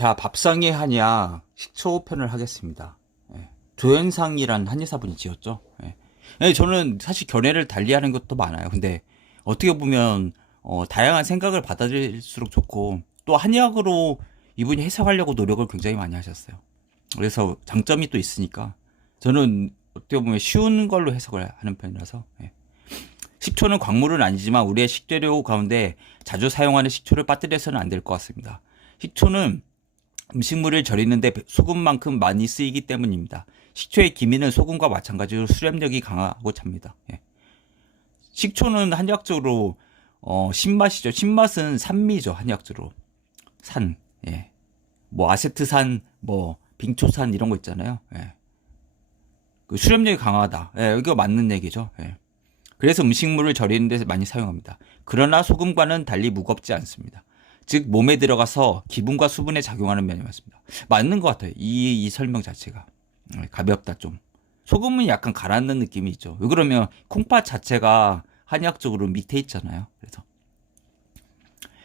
자, 밥상의 한약 식초 편을 하겠습니다. 예. 조현상이란 한의사분이 지었죠. 예. 예, 저는 사실 견해를 달리하는 것도 많아요. 근데 어떻게 보면 다양한 생각을 받아들일수록 좋고, 또 한의학으로 이분이 해석하려고 노력을 굉장히 많이 하셨어요. 그래서 장점이 또 있으니까 저는 어떻게 보면 쉬운 걸로 해석을 하는 편이라서. 예. 식초는 광물은 아니지만 우리의 식재료 가운데 자주 사용하는 식초를 빠뜨려서는 안 될 것 같습니다. 식초는 음식물을 절이는데 소금만큼 많이 쓰이기 때문입니다. 식초의 기미는 소금과 마찬가지로 수렴력이 강하고 찹니다. 예. 식초는 한의학적으로 신맛이죠. 신맛은 산미죠. 한의학적으로 산. 예. 뭐 아세트산, 뭐 빙초산 이런 거 있잖아요. 예. 그 수렴력이 강하다. 예, 이거 맞는 얘기죠. 예. 그래서 음식물을 절이는 데 많이 사용합니다. 그러나 소금과는 달리 무겁지 않습니다. 즉 몸에 들어가서 기분과 수분에 작용하는 면이 맞습니다. 맞는 것 같아요. 이 설명 자체가 가볍다 좀. 소금은 약간 가라앉는 느낌이 있죠. 왜 그러면 콩팥 자체가 한의학적으로 밑에 있잖아요. 그래서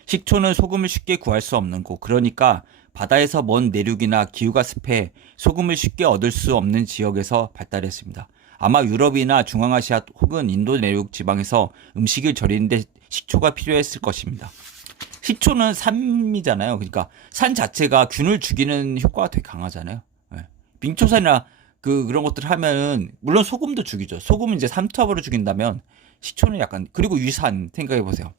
식초는 소금을 쉽게 구할 수 없는 곳, 그러니까 바다에서 먼 내륙이나 기후가 습해 소금을 쉽게 얻을 수 없는 지역에서 발달했습니다. 아마 유럽이나 중앙아시아 혹은 인도 내륙 지방에서 음식을 절이는데 식초가 필요했을 것입니다. 식초는 산이잖아요. 그러니까 산 자체가 균을 죽이는 효과가 되게 강하잖아요. 예. 빙초산이나 그런 것들 하면은 물론 소금도 죽이죠. 소금은 이제 삼투압으로 죽인다면 식초는 약간, 그리고 유산 생각해 보세요.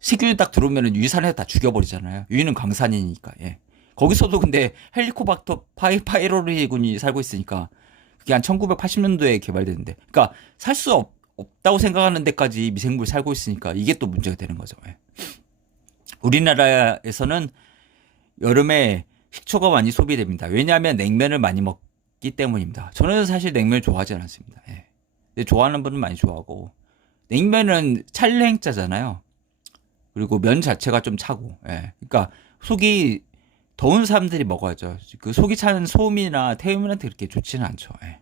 식균이 딱 들어오면은 유산에서 다 죽여버리잖아요. 유인은 강산이니까. 예. 거기서도 근데 헬리코박터 파이로리군이 살고 있으니까 그게 한 1980년도에 개발됐는데, 그러니까 살 수 없다고 생각하는 데까지 미생물이 살고 있으니까 이게 또 문제가 되는 거죠. 예. 우리나라에서는 여름에 식초가 많이 소비됩니다. 왜냐하면 냉면을 많이 먹기 때문입니다. 저는 사실 냉면을 좋아하지 않습니다. 예. 근데 좋아하는 분은 많이 좋아하고, 냉면은 찰냉짜잖아요. 그리고 면 자체가 좀 차고, 예. 그러니까 속이 더운 사람들이 먹어야죠. 그 속이 찬 소음이나 태음인한테 그렇게 좋지는 않죠. 예.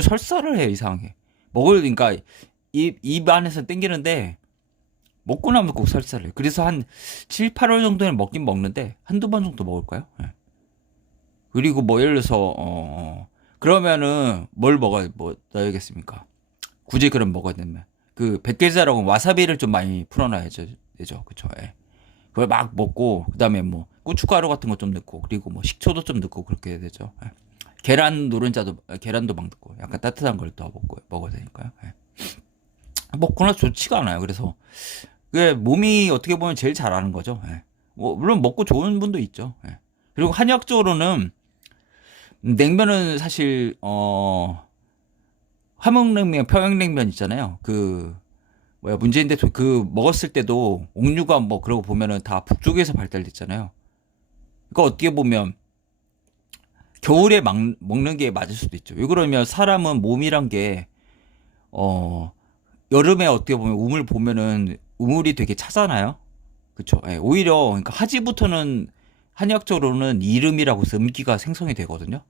설사를 해요, 이상하게. 그러니까 입 안에서 땡기는데 먹고 나면 꼭 설사를 해요. 그래서 한 7, 8월 정도는 먹긴 먹는데 한두 번 정도 먹을까요? 예. 그리고 뭐 예를 들어서 그러면은 뭘 넣어야겠습니까? 굳이 그럼 먹어야 되면 그 백계자라고 와사비를 좀 많이 풀어놔야죠. 되죠. 그쵸. 예. 그걸 막 먹고, 그 다음에 뭐, 고춧가루 같은 거 좀 넣고, 그리고 뭐, 식초도 좀 넣고, 그렇게 해야 되죠. 예. 계란도 막 넣고, 약간 따뜻한 걸 더 먹어야 되니까요. 예. 먹거나 좋지가 않아요. 그래서, 그게 몸이 어떻게 보면 제일 잘하는 거죠. 예. 뭐, 물론 먹고 좋은 분도 있죠. 예. 그리고 한의학적으로는, 냉면은 사실, 함흥냉면, 평양냉면 있잖아요. 문재인 대통령 먹었을 때도 옥류관 뭐 그러고 보면은 다 북쪽에서 발달됐잖아요. 그러니까 어떻게 보면 겨울에 먹는 게 맞을 수도 있죠. 왜 그러면 사람은 몸이란 게 여름에 어떻게 보면 우물 보면은 우물이 되게 차잖아요. 그쵸? 예, 오히려 그러니까 하지부터는 한의학적으로는 이름이라고 해서 음기가 생성이 되거든요.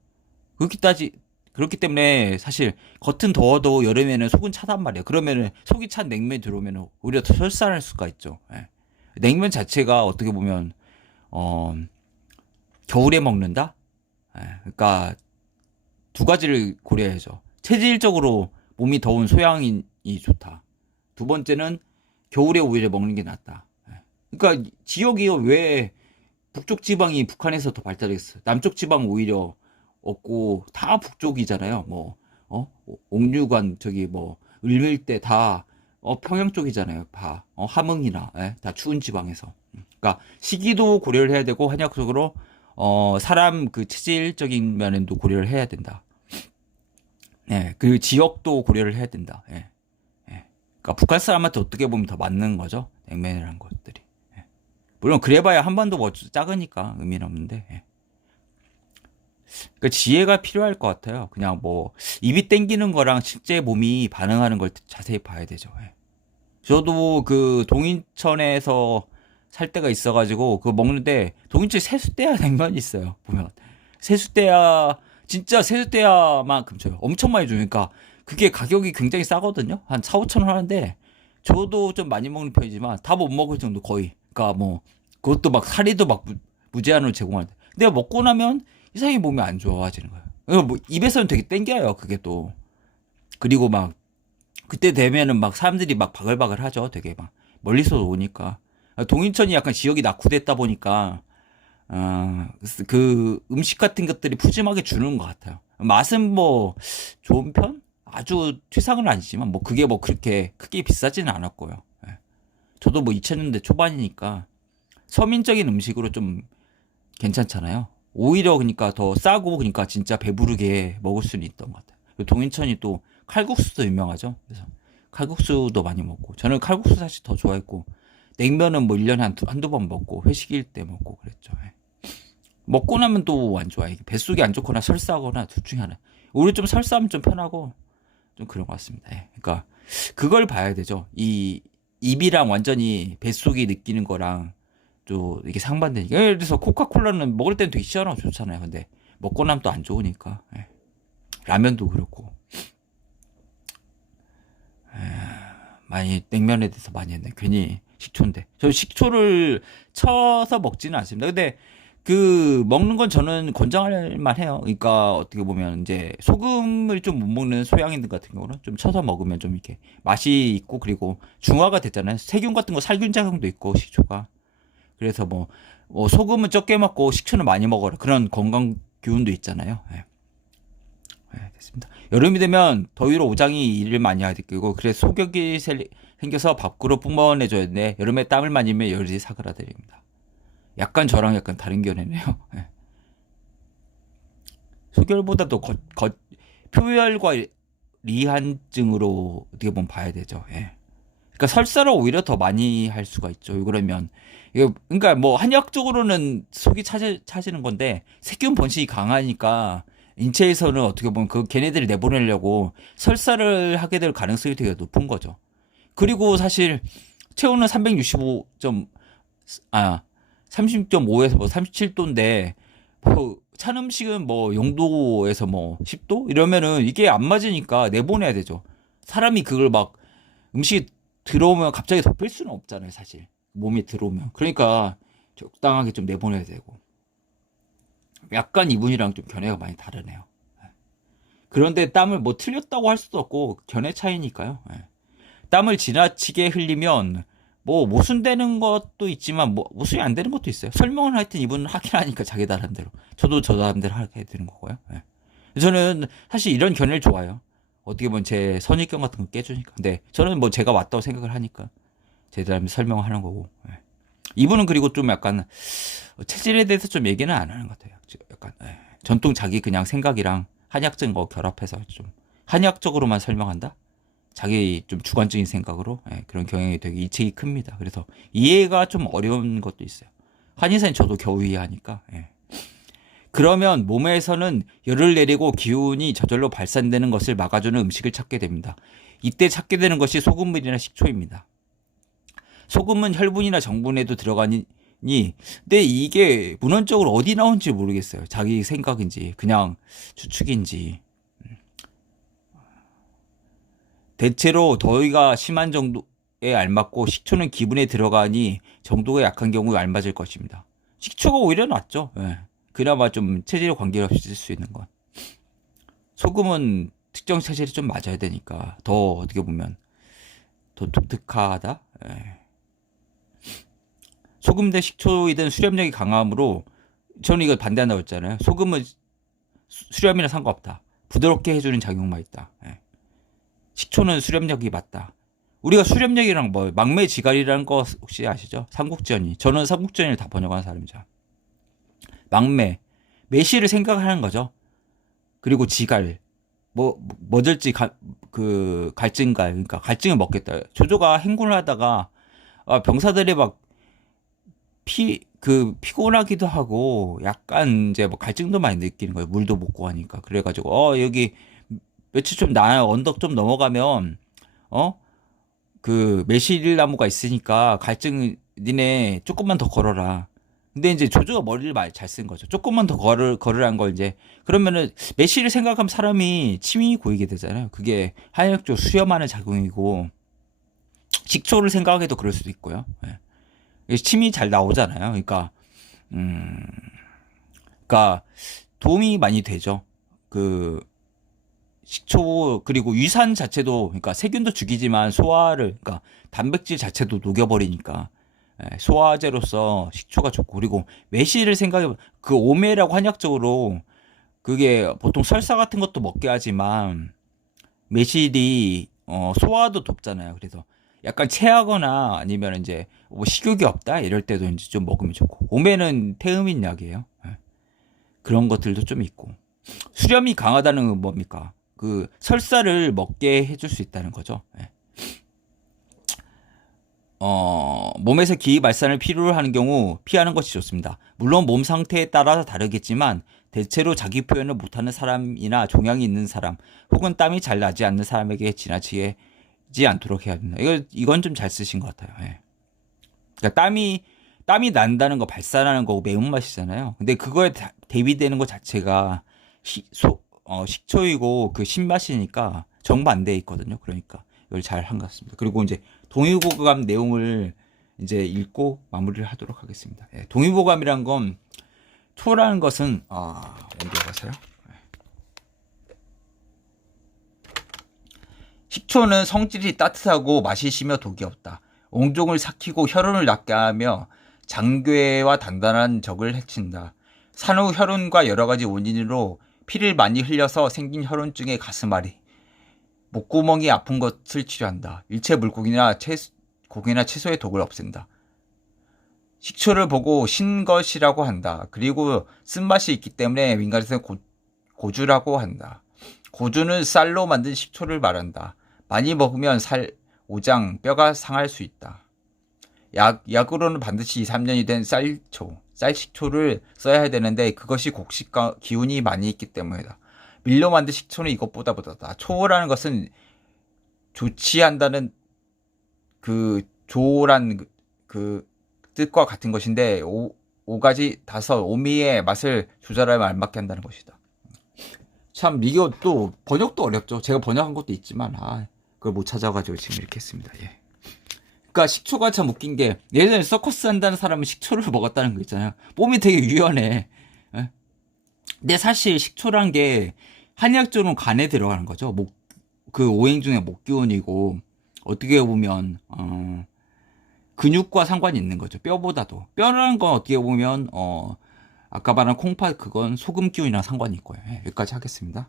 그렇기 때문에 사실 겉은 더워도 여름에는 속은 차단 말이에요. 그러면은 속이 찬 냉면이 들어오면 오히려 더 설산할 수가 있죠. 예. 냉면 자체가 어떻게 보면 겨울에 먹는다. 예. 그러니까 두 가지를 고려해야죠. 체질적으로 몸이 더운 소양이 좋다. 두 번째는 겨울에 오히려 먹는 게 낫다. 예. 그러니까 지역이 왜 북쪽 지방이 북한에서 더 발달했어요. 남쪽 지방 오히려 없고 다 북쪽이잖아요. 옥류관 을밀대 다 평양 쪽이잖아요. 다 함흥이나 다 추운 지방에서. 그러니까 시기도 고려를 해야 되고 한약적으로 사람 그 체질적인 면에도 고려를 해야 된다. 예, 그 지역도 고려를 해야 된다. 예. 예. 그러니까 북한 사람한테 어떻게 보면 더 맞는 거죠. 냉면이라는 것들이. 예. 물론 그래봐야 한반도 뭐 작으니까 의미는 없는데. 예. 그 지혜가 필요할 것 같아요. 그냥 뭐 입이 땡기는 거랑 실제 몸이 반응하는 걸 자세히 봐야 되죠. 예. 저도 그 동인천에서 살 때가 있어가지고 그거 먹는데, 동인천 세숫대야 냉면이 있어요. 보면 세숫대야, 진짜 세숫대야만큼 줘요. 엄청 많이 주니까 그게 가격이 굉장히 싸거든요. 한 4, 5천 원 하는데 저도 좀 많이 먹는 편이지만 다 못 먹을 정도 거의. 그러니까 뭐 그것도 막 사리도 막 무제한으로 제공하는데, 내가 먹고 나면 이상하게 몸이 안 좋아지는 거예요. 이거 뭐 입에서는 되게 땡겨요, 그게 또. 그리고 막 그때 되면은 막 사람들이 막 바글바글 하죠. 되게 막 멀리서 오니까. 동인천이 약간 지역이 낙후됐다 보니까 그 음식 같은 것들이 푸짐하게 주는 것 같아요. 맛은 뭐 좋은 편? 아주 최상은 아니지만 뭐 그게 뭐 그렇게 크게 비싸지는 않았고요. 예. 저도 뭐 2000년대 초반이니까 서민적인 음식으로 좀 괜찮잖아요. 오히려 그러니까 더 싸고 그러니까 진짜 배부르게 먹을 수는 있던 것 같아요. 동인천이 또 칼국수도 유명하죠. 그래서 칼국수도 많이 먹고 저는 칼국수 사실 더 좋아했고 냉면은 뭐 1년에 한두 번 먹고 회식일 때 먹고 그랬죠. 예. 먹고 나면 또 안 좋아해. 뱃속이 안 좋거나 설사하거나 둘 중에 하나. 오히려 좀 설사하면 좀 편하고 좀 그런 것 같습니다. 예. 그러니까 그걸 봐야 되죠. 이 입이랑 완전히 뱃속이 느끼는 거랑 또 이게 상반되니까. 그래서 코카콜라는 먹을 때는 되게 시원하고 좋잖아요. 근데 먹고 나면 또 안 좋으니까. 예. 라면도 그렇고. 많이 냉면에 대해서 많이 했네. 괜히 식초인데. 저 식초를 쳐서 먹지는 않습니다. 근데 그 먹는 건 저는 권장할 만해요. 그러니까 어떻게 보면 이제 소금을 좀 못 먹는 소양인들 같은 경우는 좀 쳐서 먹으면 좀 이렇게 맛이 있고 그리고 중화가 됐잖아요. 세균 같은 거 살균 작용도 있고 식초가. 그래서 뭐 소금은 적게 먹고 식초는 많이 먹어라. 그런 건강 기운도 있잖아요. 예. 네, 됐습니다. 여름이 되면 더위로 오장이 일을 많이 하게 되고 그래서 속역이 생겨서 밖으로 뿜어내줘야 되는데 여름에 땀을 많이 흘리면 열이 사그라들립니다. 약간 저랑 약간 다른 견해네요. 네. 소결보다도 표열과 리한증으로 어떻게 보면 봐야 되죠. 예. 그러니까 설사를 오히려 더 많이 할 수가 있죠. 그러면 이거 그러니까 뭐 한의학적으로는 속이 차지는 건데 세균 번식이 강하니까 인체에서는 어떻게 보면 그 걔네들을 내보내려고 설사를 하게 될 가능성이 되게 높은 거죠. 그리고 사실 체온은 30.5에서 뭐 37도인데 뭐 찬 음식은 뭐 0도에서 뭐 10도 이러면은 이게 안 맞으니까 내보내야 되죠. 사람이 그걸 막 음식이 들어오면 갑자기 덮일 수는 없잖아요, 사실. 몸에 들어오면. 그러니까 적당하게 좀 내보내야 되고. 약간 이분이랑 좀 견해가 많이 다르네요. 그런데 땀을 뭐 틀렸다고 할 수도 없고 견해 차이니까요. 예. 땀을 지나치게 흘리면 뭐 모순되는 것도 있지만 뭐 모순이 안 되는 것도 있어요. 설명은 하여튼 이분은 하긴 하니까 자기 나름대로. 저도 저 나름대로 하게 되는 거고요. 예. 저는 사실 이런 견해를 좋아요. 어떻게 보면 제 선입견 같은 거 깨주니까. 근데 저는 뭐 제가 맞다고 생각을 하니까 제 나름대로 설명을 하는 거고. 예. 이분은 그리고 좀 약간 체질에 대해서 좀 얘기는 안 하는 것 같아요. 약간 전통 자기 그냥 생각이랑 한약적인 거 결합해서 좀 한약적으로만 설명한다. 자기 좀 주관적인 생각으로 그런 경향이 되게 이책이 큽니다. 그래서 이해가 좀 어려운 것도 있어요. 한의사는 저도 겨우 이해하니까. 그러면 몸에서는 열을 내리고 기운이 저절로 발산되는 것을 막아주는 음식을 찾게 됩니다. 이때 찾게 되는 것이 소금물이나 식초입니다. 소금은 혈분이나 정분에도 들어가니 근데 이게 문헌적으로 어디 나온지 모르겠어요. 자기 생각인지 그냥 추측인지. 대체로 더위가 심한 정도에 알맞고 식초는 기분에 들어가니 정도가 약한 경우에 알맞을 것입니다. 식초가 오히려 낫죠. 예. 그나마 좀 체질에 관계없이 쓸 수 있는 건. 소금은 특정 체질이 좀 맞아야 되니까 더 어떻게 보면 더 독특하다. 예. 소금 대 식초이든 수렴력이 강함으로 저는 이거 반대한다고 했잖아요. 소금은 수렴이랑 상관없다. 부드럽게 해주는 작용만 있다. 예. 식초는 수렴력이 맞다. 우리가 수렴력이랑 뭐 망매지갈이라는 거 혹시 아시죠? 삼국지연이. 저는 삼국지연을 다 번역한 사람이죠. 망매, 매시를 생각하는 거죠. 그리고 지갈, 뭐될지 그 갈증갈, 그러니까 갈증을 먹겠다. 조조가 행군을 하다가 병사들이 막 피곤하기도 하고 약간 이제 뭐 갈증도 많이 느끼는 거예요. 물도 먹고 하니까. 그래가지고 여기 며칠 좀 언덕 좀 넘어가면 그 매실나무가 있으니까 갈증 니네 조금만 더 걸어라. 근데 이제 조조가 머리를 많이 잘 쓴 거죠. 조금만 더 걸으라는 걸 이제 그러면은 매실을 생각하면 사람이 침이 고이게 되잖아요. 그게 한약적 수렴하는 작용이고 식초를 생각해도 그럴 수도 있고요. 침이 잘 나오잖아요. 그러니까 그러니까 도움이 많이 되죠. 그 식초 그리고 위산 자체도 그러니까 세균도 죽이지만 소화를 그러니까 단백질 자체도 녹여버리니까 소화제로서 식초가 좋고 그리고 매실을 생각해 그 오메라고 한약적으로 그게 보통 설사 같은 것도 먹게 하지만 매실이 소화도 돕잖아요. 그래서 약간 체하거나 아니면 이제 뭐 식욕이 없다 이럴 때도 이제 좀 먹으면 좋고 오메는 태음인 약이에요. 그런 것들도 좀 있고 수렴이 강하다는 건 뭡니까? 그 설사를 먹게 해줄 수 있다는 거죠. 몸에서 기위 발산을 필요로 하는 경우 피하는 것이 좋습니다. 물론 몸 상태에 따라서 다르겠지만 대체로 자기 표현을 못하는 사람이나 종양이 있는 사람 혹은 땀이 잘 나지 않는 사람에게 지나치지 않도록 해야 된다. 이건 좀 잘 쓰신 것 같아요. 그러니까 땀이 난다는 거 발산하는 거고 매운맛이잖아요. 근데 그거에 대비되는 것 자체가 식초이고 그 신맛이니까 정반대에 있거든요. 그러니까 이걸 잘 한 것 같습니다. 그리고 이제 동의보감 내용을 이제 읽고 마무리를 하도록 하겠습니다. 동의보감이란 건 토라는 것은 언제 가세요? 식초는 성질이 따뜻하고 맛이 시며 독이 없다. 옹종을 삭히고 혈흔을 낫게 하며 장괴와 단단한 적을 해친다. 산후 혈흔과 여러 가지 원인으로 피를 많이 흘려서 생긴 혈흔증의 가슴앓이, 목구멍이 아픈 것을 치료한다. 일체 물고기나 고기나 채소의 독을 없앤다. 식초를 보고 신 것이라고 한다. 그리고 쓴맛이 있기 때문에 민간에서는 고주라고 한다. 고주는 쌀로 만든 식초를 말한다. 많이 먹으면 오장, 뼈가 상할 수 있다. 약으로는 반드시 2, 3년이 된 쌀식초를 써야 되는데 그것이 곡식과 기운이 많이 있기 때문이다. 밀로 만든 식초는 이것보다 보다다. 초라는 것은 조치한다는 그 조란 그 뜻과 같은 것인데 5미의 맛을 조절하면 알맞게 한다는 것이다. 참 이게 또 번역도 어렵죠. 제가 번역한 것도 있지만 그걸 못 찾아가지고 지금 이렇게 했습니다. 그러니까 식초가 참 웃긴 게 예전에 서커스 한다는 사람은 식초를 먹었다는 거 있잖아요. 몸이 되게 유연해. 근데 사실 식초란 게 한의학적으로 간에 들어가는 거죠. 그 오행 중에 목기운이고 어떻게 보면 근육과 상관이 있는 거죠. 뼈보다도. 뼈라는 건 어떻게 보면 아까 말한 콩팥 그건 소금 기운이랑 상관이 있고요. 여기까지 하겠습니다.